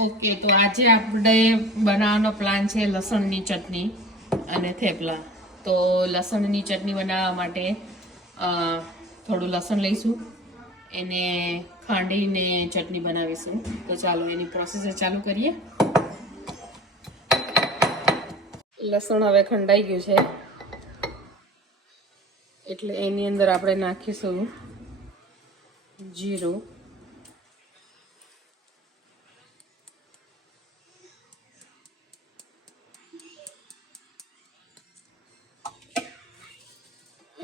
Okay, તો આજે આપણે બનાવવાનો પ્લાન છે લસણની ચટણી અને થેપલા. તો લસણની ચટણી બનાવવા માટે થોડું લસણ લઈશું, એને ખાંડીને ચટણી બનાવીશું. તો ચાલો એની પ્રોસેસ ચાલુ કરીએ. લસણ હવે ખંડાઈ ગયું છે, એટલે એની અંદર આપણે નાખીશું જીરું,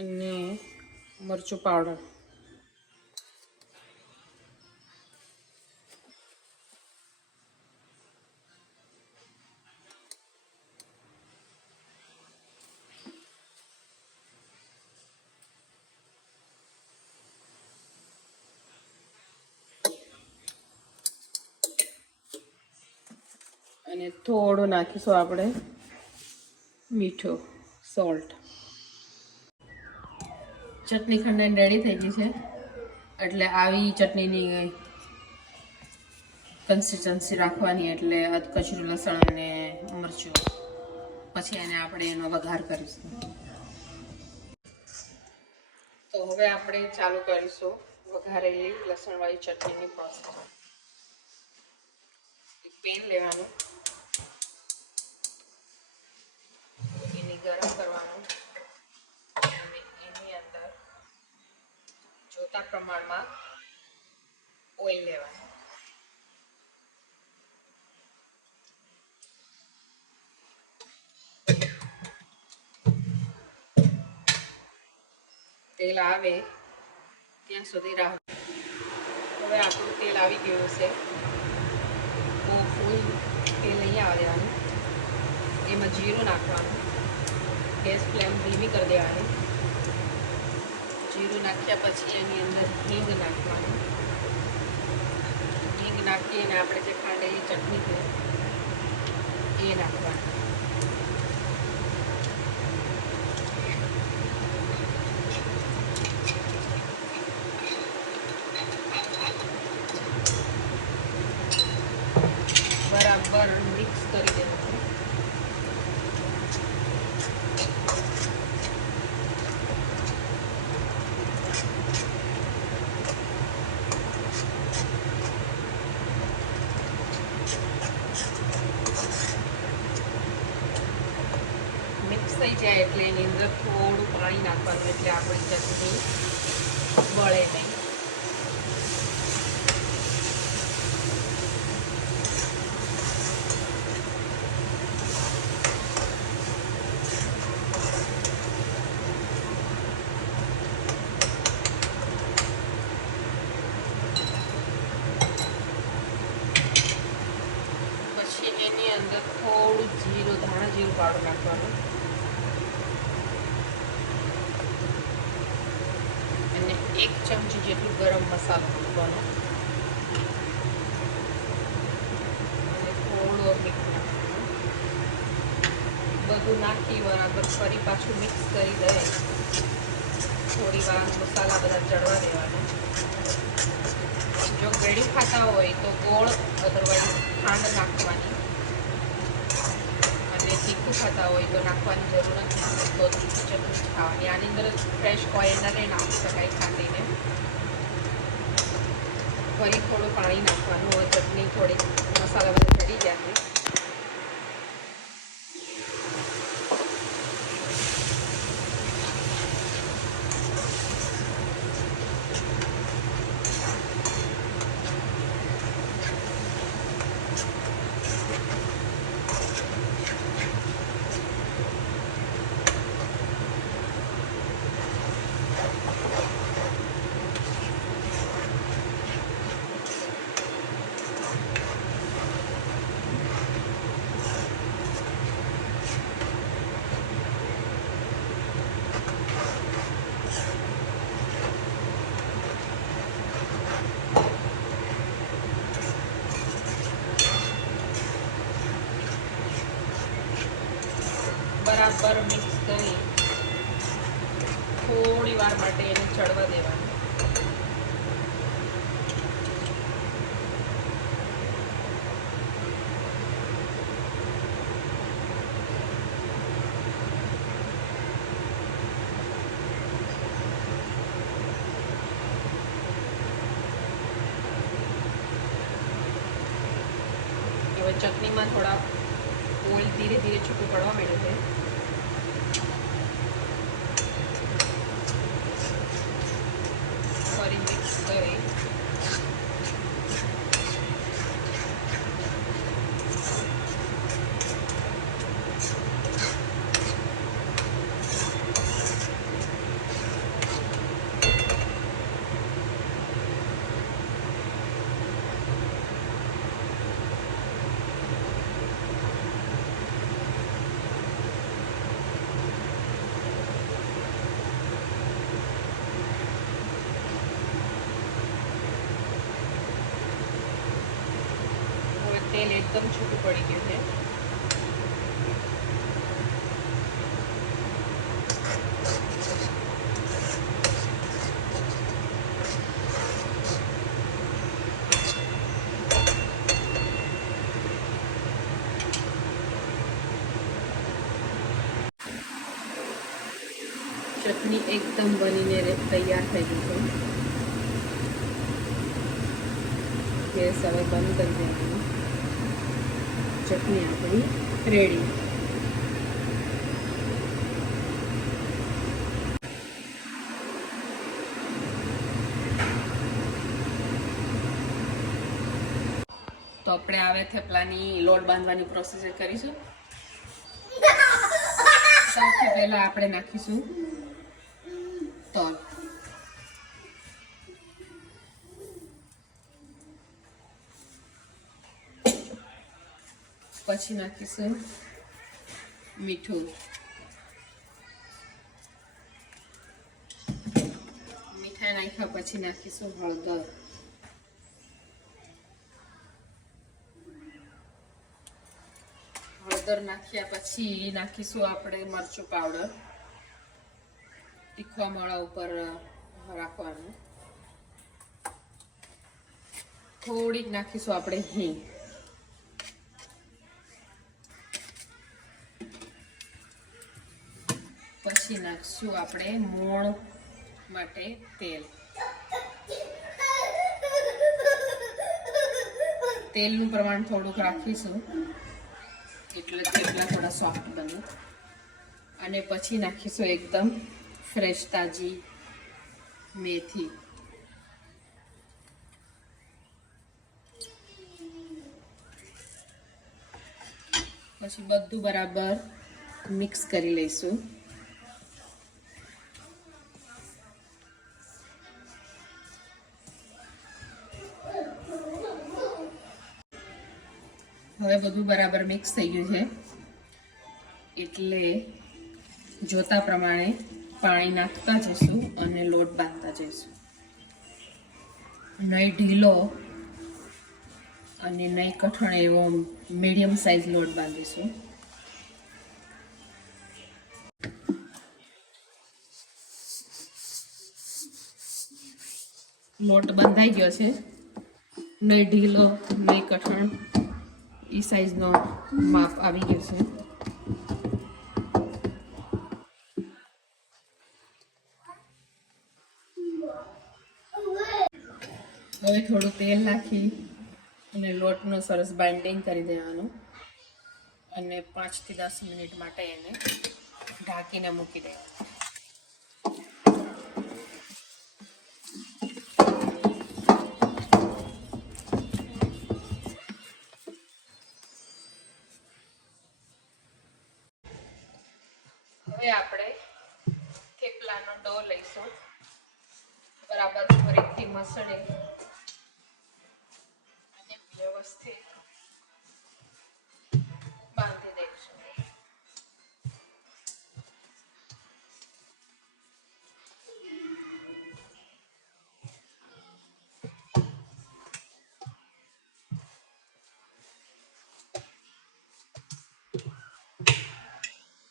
અને મરચું પાવડર, અને થોડું નાખીશું આપણે મીઠું, સોલ્ટ. ચટણી ખંડાઈને રેડી થઈ ગઈ છે, એટલે આવી ચટણીની કન્સિસ્ટન્સી રાખવાની. એટલે અધકચરું લસણ અને મરચું, પછી એને આપણે એનો વઘાર કરીશું. તો હવે આપણે ચાલુ કરીશું વઘારેલી લસણવાળી ચટણીની પ્રોસેસ. એક પેન લેવાનું, એને ગરમ કરવાનું, અને એની અંદર જોતા પ્રમાણમાં ઓઇલ લેવાનું. તેલ આવે ત્યાં સુધી રાહ. હવે આપણું તેલ આવી ગયું છે, તો ફૂલ તેલ નહીં આવવા દેવાનું. એમાં જીરું નાખવાનું, ગેસ ફ્લેમ ધીમી કરી દેવાની. જીરું નાખ્યા પછી એની અંદર હિંગ નાખવાનું. હિંગ નાખીને આપણે જે ખાંડેલી ચટણી છે એ નાખવાની. બરાબર મિક્સ કરી દેવાનું. મિક્સ થઈ જાય એટલે એની અંદર થોડું પાણી નાખવાનું, એટલે આપણી ચટણી બળે નહીં. પછી એની અંદર થોડું જીરું, ધાણા જીરું પાવડર નાખવાનું, અને 1 ચમચી જેટલું ગરમ મસાલો નાખવાનો, અને થોડું મીઠું નાખવાનું. બધું નાખી બરાબર ફરી પાછું મિક્સ કરી દે. થોડી વાર મસાલા બધા ચડવા દેવાના. જો ગ્રેવી ખાતા હોય તો ગોળ, અધરવાઇઝ ખાંડ નાખવાની. અને તીખું ખાતા હોય તો નાખવાની જરૂર નથી, તો તીખી ચટણી ખાવાની. આની અંદર ફ્રેશ કોરિએન્ડર નાખી શકાય ખાંડીને. ફરી થોડું પાણી નાખવાનું. હવે ચટણી થોડી મસાલા બધા ચડી જાય. બરાબર મિક્સ કરી થોડી વાર માટે એને ચડવા દેવાનું. હવે ચટણીમાં થોડા ઓઇલ ધીરે ધીરે છૂટું પડવા માંડ્યું છે. ફરી મિક્સ કરી તેલ એકદમ છૂટું પડી ગયું છે. ચટણી એકદમ બનીને તૈયાર થઈ ગઈ છે. ગેસ હવે બંધ કરી દેવાનું. ચટણી આપણી રેડી. તો આપણે આવે થેપલાની લોટ બાંધવાની પ્રોસેસ કરીશું. સૌથી પહેલા આપણે નાખીશું તલ. પછી નાખીશું મીઠું. મીઠા નાખ્યા પછી નાખીશું હળદર. હળદર નાખ્યા પછી નાખીશું આપણે મરચું પાવડર. તીખા મોળા ઉપર રાખવાનું. થોડીક નાખીશું આપણે હિંગ. પછી નાખશું આપણે મોણ માટે તેલ. તેલનું પ્રમાણ થોડુંક રાખીશું એટલે થેપલા થોડા સોફ્ટ બને. અને પછી નાખીશું એકદમ ફ્રેશ તાજી મેથી. પછી બધું બરાબર મિક્સ કરી લઈશું. હવે બધું બરાબર મિક્સ થઈ ગયું છે એટલે જોતા પ્રમાણે પાણી નાખતા જઈશું અને લોટ બાંધતા જઈશું. નહીં ઢીલો અને નહીં કઠણ એવો મીડિયમ સાઇઝ લોટ બાંધીશું. લોટ બંધાઈ ગયો છે. નહીં ઢીલો નહીં કઠણ, એ સાઈઝનો માપ આવી ગયો છે. હવે થોડું તેલ નાખી અને લોટનું સરસ બાઇન્ડિંગ કરી દેવાનું અને 5 થી 10 મિનિટ માટે એને ઢાંકીને મૂકી દેવાનું. હવે આપણે થેપલાનો ડો લઈશું. બરાબર ફરીથી મસળી અને વ્યવસ્થિત બાંધી દઈશું.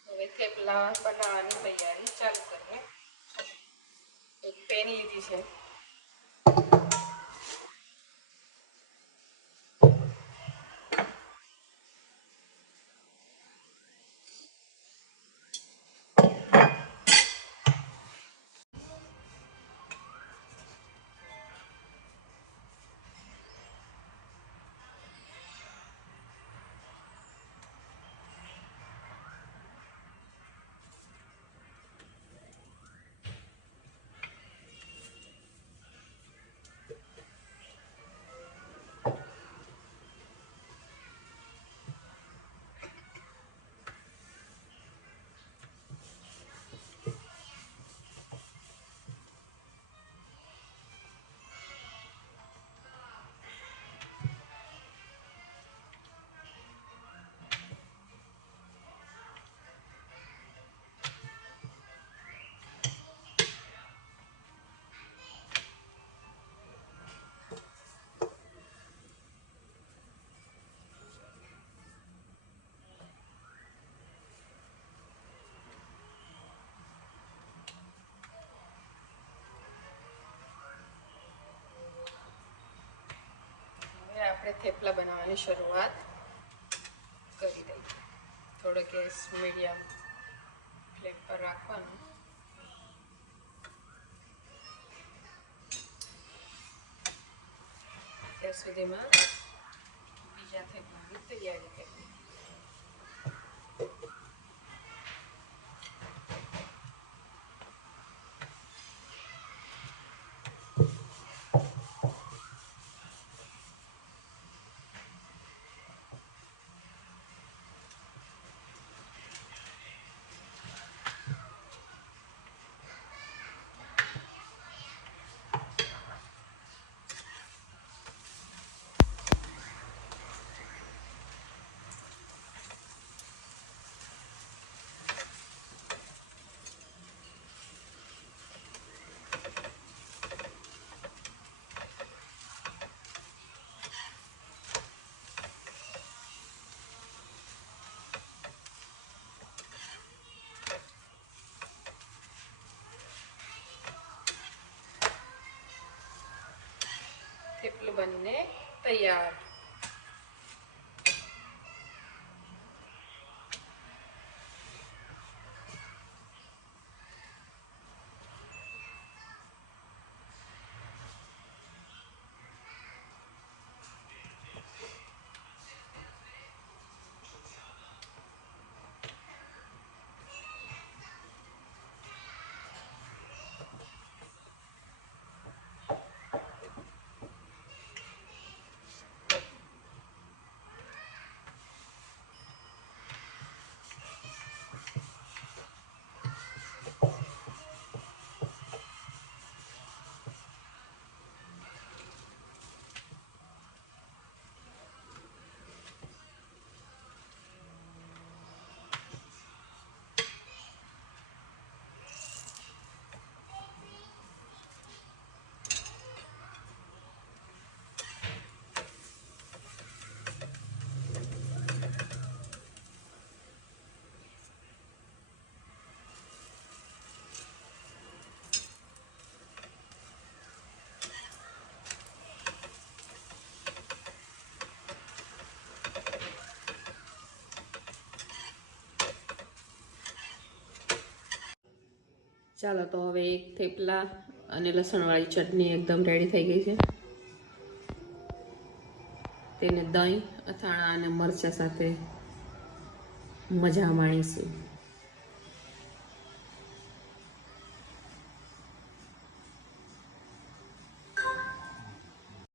હવે થેપલા બનાવવાની તૈયારી ચાલુ કરીએ. એક પેન લીધી છે. થેપલા બનાવવાની શરૂઆત કરી દઈએ. થોડો ગેસ મીડિયમ ફ્લેમ પર રાખવાનો. ત્યાં સુધીમાં બીજા થેપલાની તૈયારી કરી. થેપલું બનીને તૈયાર. ચાલો તો હવે એક થેપલા અને લસણવાળી ચટણી એકદમ રેડી થઈ ગઈ છે. તેને દહીં અથાણા અને મરચાં સાથે મજા માણીશું.